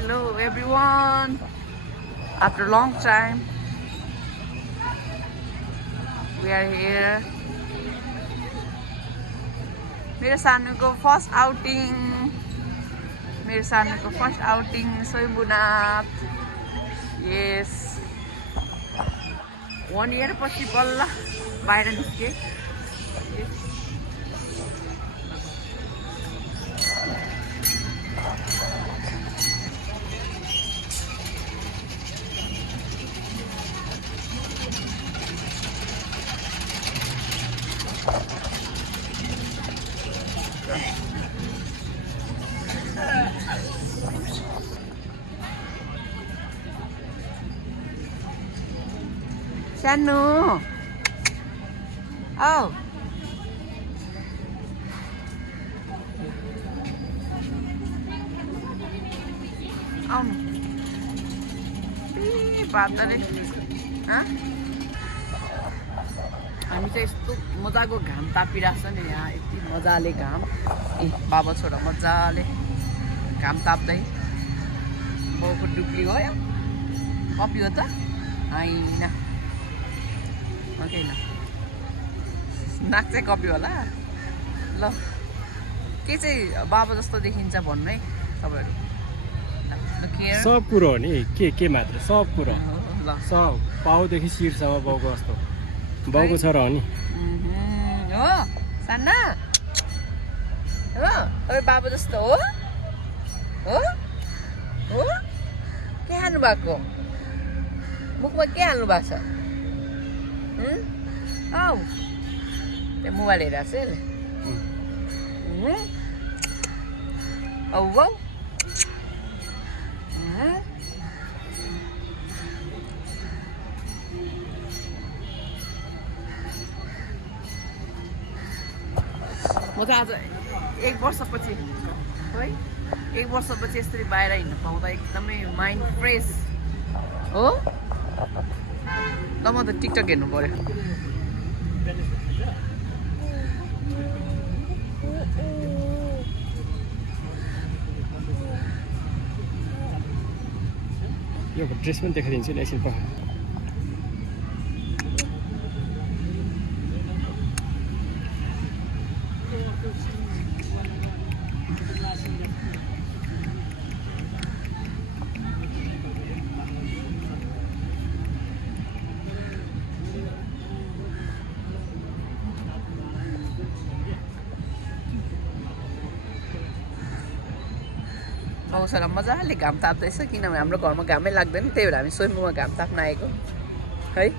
Hello everyone. After a long time, we are here. मेरो सानोको first outing Swayambhunath. यस 1 year पछि बल्ल बाहिर निस्के. सानो औ आउनु बादले हामी चाहिँ यस्तो मजाको घाम तापिरहेको छ नि यहाँ. यति मजाले घाम. बाबा छोरा मजाले घाम ताप्दै. बाउको डुप्ली गयो. कपी हो त होइन. ओके ल नाक चाहिँ कपी होला. ल के चाहिँ बाबा जस्तो देखिन्छ भन्नु है तपाईँहरू. सब कुरो हो नि. के मात्र सब कुरो ल सब पाउदेखि शिरसम्म बाउको जस्तो बाउको छोरा हो नि. हो साना हो तपाईँ बाबा जस्तो हो. हो हो के हाल्नु भएको मुखमा के हाल्नु भएको छ. औ त्यो मोबाइल हेरिरहेको छ यसले. औ औ म त आज 1 वर्षपछि है 1 वर्षपछि यसरी बाहिर हिँड्न पाउँदा एकदमै माइन्ड फ्रेस हो. ल म त टिकटक हेर्नु पर्यो. यो ड्रेस पनि देखाइदिन्छु नि एकछिन. बाउसरा मजाले घाम ताप्दैछ किनभने हाम्रो घरमा घामै लाग्दैन. त्यही भएर हामी स्वयम्भूमा घाम ताप्न आएको है.